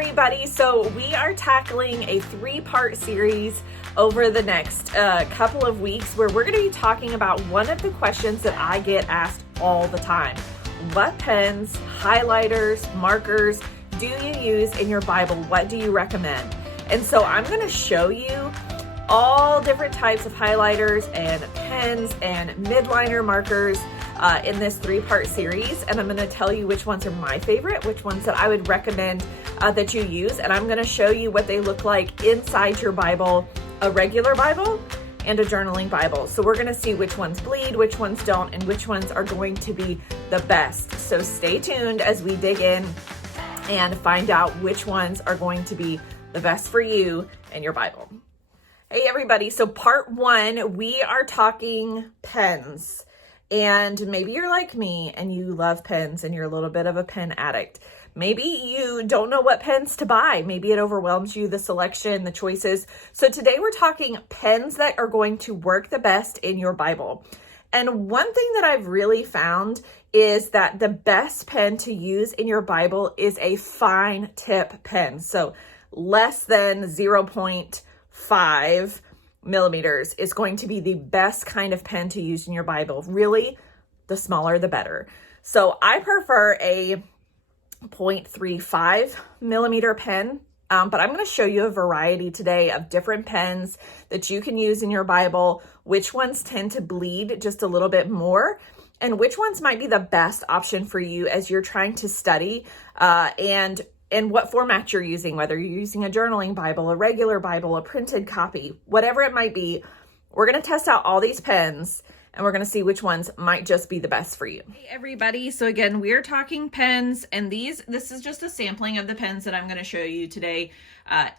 everybody. So we are tackling a 3-part series over the next couple of weeks where we're going to be talking about one of the questions that I get asked all the time. What pens, highlighters, markers do you use in your Bible? What do you recommend? And so I'm going to show you all different types of highlighters and pens and midliner markers in this 3-part series, and I'm going to tell you which ones are my favorite, which ones that I would recommend that you use, and I'm going to show you what they look like inside your Bible, a regular Bible and a journaling Bible. So we're going to see which ones bleed, which ones don't, and which ones are going to be the best. So stay tuned as we dig in and find out which ones are going to be the best for you and your Bible. Hey everybody, so part 1, we are talking pens. And maybe you're like me and you love pens and you're a little bit of a pen addict. Maybe you don't know what pens to buy. Maybe it overwhelms you, the selection, the choices. So today we're talking pens that are going to work the best in your Bible. And one thing that I've really found is that the best pen to use in your Bible is a fine tip pen. So less than 0.5 millimeters is going to be the best kind of pen to use in your Bible. Really, the smaller the better. So I prefer a 0.35 millimeter pen, but I'm going to show you a variety today of different pens that you can use in your Bible, which ones tend to bleed just a little bit more, and which ones might be the best option for you as you're trying to study and what format you're using, whether you're using a journaling Bible, a regular Bible, a printed copy, whatever it might be. We're going to test out all these pens and we're going to see which ones might just be the best for you. Hey everybody, so again, we're talking pens, and this is just a sampling of the pens that I'm going to show you today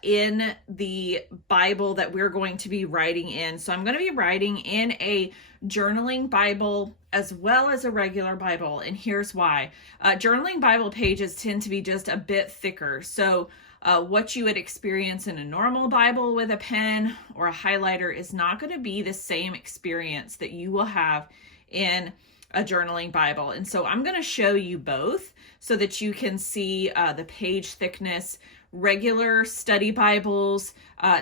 in the Bible that we're going to be writing in. So I'm going to be writing in a journaling Bible as well as a regular Bible, and here's why. Journaling Bible pages tend to be just a bit thicker. So what you would experience in a normal Bible with a pen or a highlighter is not going to be the same experience that you will have in a journaling Bible. And so I'm going to show you both so that you can see the page thickness. Regular study Bibles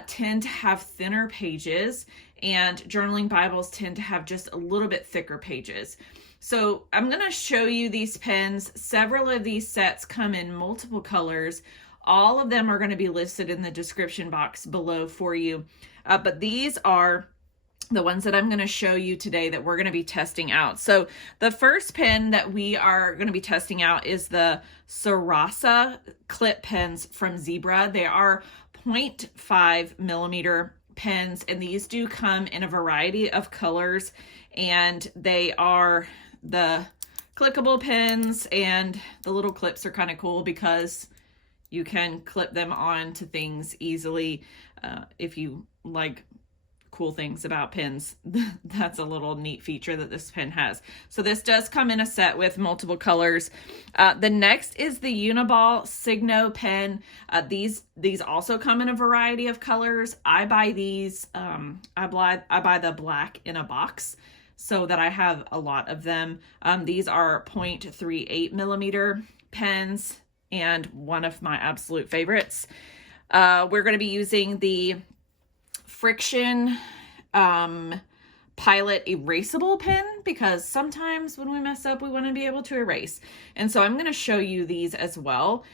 tend to have thinner pages, and journaling Bibles tend to have just a little bit thicker pages. So I'm going to show you these pens. Several of these sets come in multiple colors. All of them are going to be listed in the description box below for you. But these are the ones that I'm going to show you today that we're going to be testing out. So the first pen that we are going to be testing out is the Sarasa clip pens from Zebra. They are 0.5 millimeter pens, and these do come in a variety of colors, and they are the clickable pens, and the little clips are kind of cool because you can clip them on to things easily. If you like cool things about pens, that's a little neat feature that this pen has. So this does come in a set with multiple colors. The next is the Uniball Signo Pen. These also come in a variety of colors. I buy these, I buy the black in a box so that I have a lot of them. These are 0.38 millimeter pens and one of my absolute favorites. We're going to be using the Friction Pilot Erasable Pen because sometimes when we mess up, we want to be able to erase. And so I'm going to show you these as well.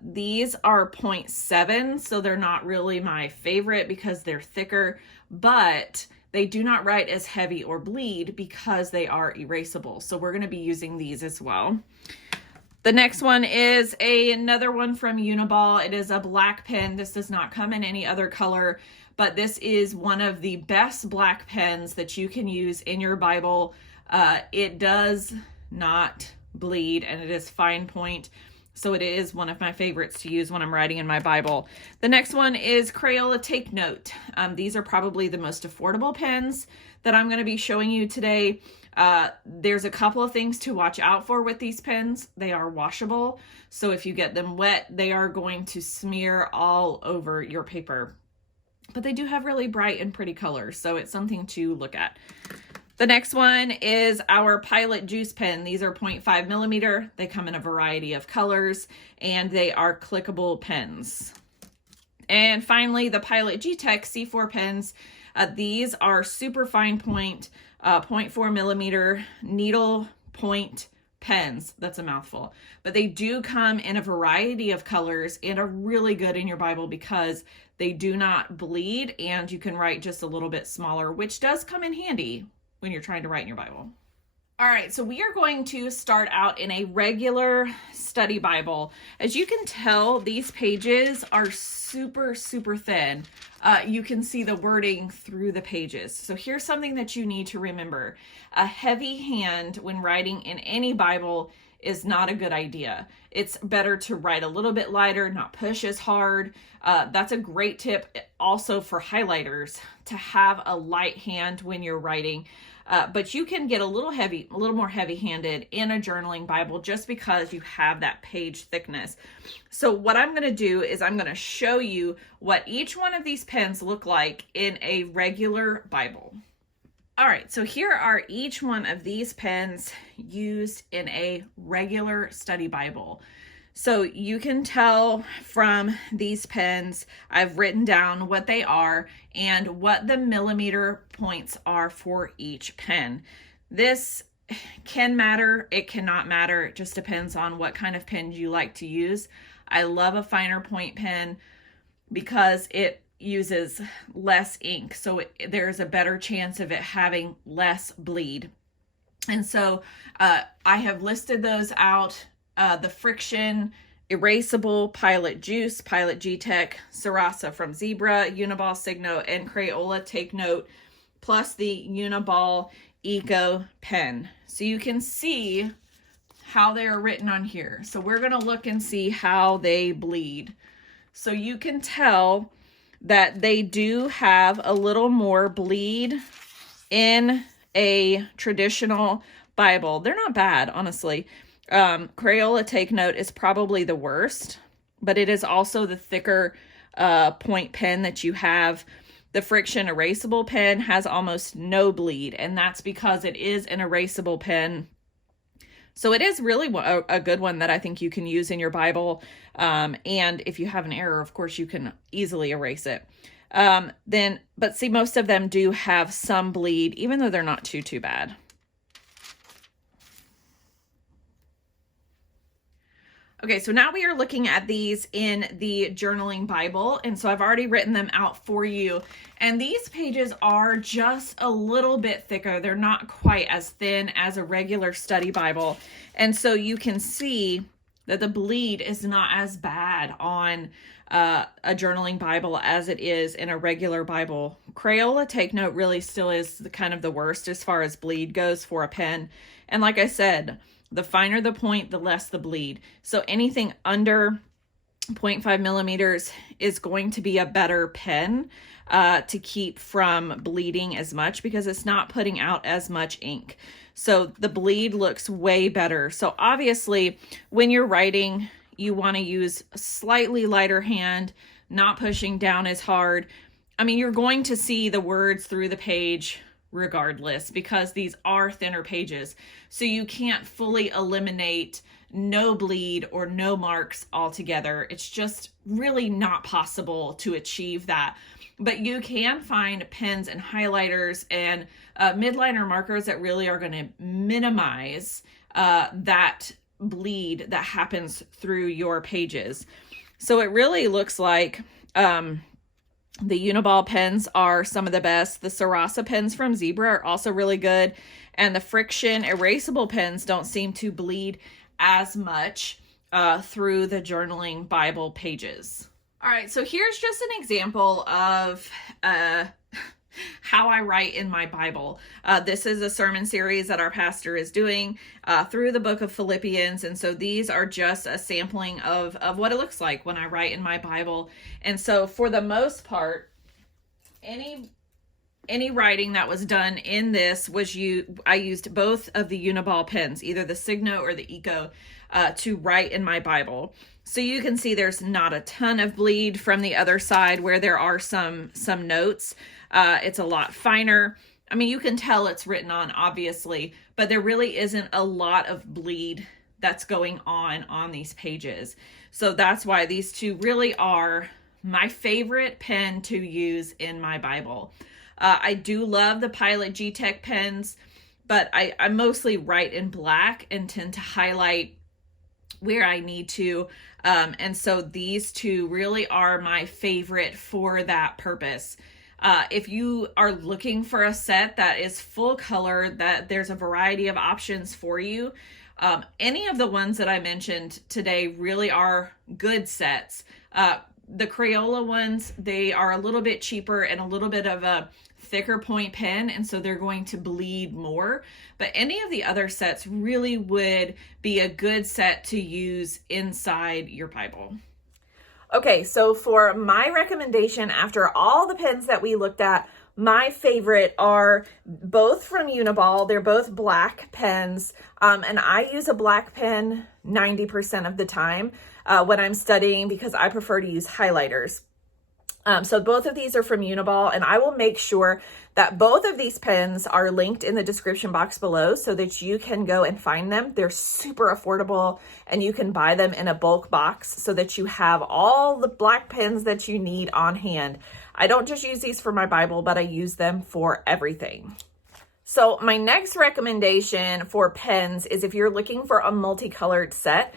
These are 0.7, so they're not really my favorite because they're thicker, but they do not write as heavy or bleed because they are erasable. So we're going to be using these as well. The next one is another one from Uniball. It is a black pen. This does not come in any other color, but this is one of the best black pens that you can use in your Bible. It does not bleed, and it is fine point, so it is one of my favorites to use when I'm writing in my Bible. The next one is Crayola Take Note. These are probably the most affordable pens that I'm going to be showing you today. There's a couple of things to watch out for with these pens. They are washable, so if you get them wet, they are going to smear all over your paper. But they do have really bright and pretty colors, so it's something to look at. The next one is our Pilot Juice Pen. These are 0.5 millimeter. They come in a variety of colors, and they are clickable pens. And finally, the Pilot Gtech C4 pens. These are super fine point, 0.4 millimeter needle point pens. That's a mouthful. But they do come in a variety of colors and are really good in your Bible because they do not bleed and you can write just a little bit smaller, which does come in handy when you're trying to write in your Bible. All right, so we are going to start out in a regular study Bible. As you can tell, these pages are super, super thin. You can see the wording through the pages. So here's something that you need to remember. A heavy hand when writing in any Bible is not a good idea. It's better to write a little bit lighter, not push as hard. That's a great tip also for highlighters, to have a light hand when you're writing. But you can get a little more heavy-handed in a journaling Bible just because you have that page thickness. So what I'm going to do is I'm going to show you what each one of these pens look like in a regular Bible. All right, so here are each one of these pens used in a regular study Bible. So you can tell from these pens, I've written down what they are and what the millimeter points are for each pen. This can matter, it cannot matter. It just depends on what kind of pen you like to use. I love a finer point pen because it uses less ink, so there's a better chance of it having less bleed. And so I have listed those out. The Friction, Erasable, Pilot Juice, Pilot Gtech, Sarasa from Zebra, Uniball Signo, and Crayola Take Note, plus the Uniball Eco Pen. So you can see how they are written on here. So we're going to look and see how they bleed. So you can tell that they do have a little more bleed in a traditional Bible. They're not bad, honestly. Crayola Take Note is probably the worst, but it is also the thicker point pen that you have. The Friction Erasable Pen has almost no bleed, and that's because it is an erasable pen. So it is really a good one that I think you can use in your Bible. And if you have an error, of course, you can easily erase it. But see, most of them do have some bleed, even though they're not too bad. Okay, so now we are looking at these in the journaling Bible. And so I've already written them out for you. And these pages are just a little bit thicker. They're not quite as thin as a regular study Bible. And so you can see that the bleed is not as bad on a journaling Bible as it is in a regular Bible. Crayola Take Note really still is kind of the worst as far as bleed goes for a pen. And like I said, the finer the point, the less the bleed. So anything under 0.5 millimeters is going to be a better pen to keep from bleeding as much because it's not putting out as much ink. So the bleed looks way better. So obviously when you're writing, you want to use a slightly lighter hand, not pushing down as hard. I mean, you're going to see the words through the page regardless because these are thinner pages. So you can't fully eliminate no bleed or no marks altogether. It's just really not possible to achieve that. But you can find pens and highlighters and midliner markers that really are going to minimize that bleed that happens through your pages. So it really looks like the Uniball pens are some of the best. The Sarasa pens from Zebra are also really good. And the Friction Erasable pens don't seem to bleed as much through the journaling Bible pages. All right, so here's just an example of how I write in my Bible. This is a sermon series that our pastor is doing through the book of Philippians. And so these are just a sampling of what it looks like when I write in my Bible. And so for the most part, any writing that was done in this was I used both of the Uniball pens, either the Signo or the Eco, to write in my Bible. So you can see there's not a ton of bleed from the other side where there are some notes. It's a lot finer. I mean, you can tell it's written on, obviously, but there really isn't a lot of bleed that's going on these pages. So that's why these two really are my favorite pen to use in my Bible. I do love the Pilot Gtech pens, but I mostly write in black and tend to highlight where I need to. And so these two really are my favorite for that purpose. If you are looking for a set that is full color, that there's a variety of options for you, any of the ones that I mentioned today really are good sets. The Crayola ones, they are a little bit cheaper and a little bit of a thicker point pen, and so they're going to bleed more. But any of the other sets really would be a good set to use inside your Bible. Okay, so for my recommendation, after all the pens that we looked at, my favorite are both from Uniball. They're both black pens, and I use a black pen 90% of the time when I'm studying because I prefer to use highlighters. So both of these are from Uniball, and I will make sure that both of these pens are linked in the description box below so that you can go and find them. They're super affordable, and you can buy them in a bulk box so that you have all the black pens that you need on hand. I don't just use these for my Bible, but I use them for everything. So my next recommendation for pens is if you're looking for a multicolored set.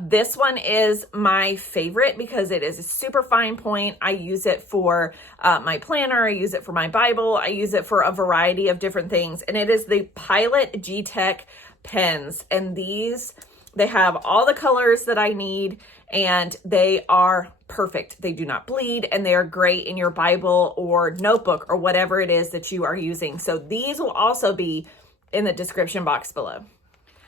This one is my favorite because it is a super fine point. I use it for my planner. I use it for my Bible. I use it for a variety of different things. And it is the Pilot Gtech pens. And these, they have all the colors that I need, and they are perfect. They do not bleed, and they are great in your Bible or notebook or whatever it is that you are using. So these will also be in the description box below.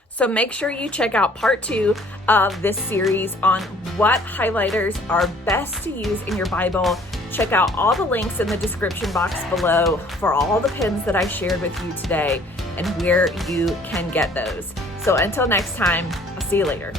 So make sure you check out part 2 of this series on what highlighters are best to use in your Bible. Check out all the links in the description box below for all the pens that I shared with you today and where you can get those. So until next time, I'll see you later.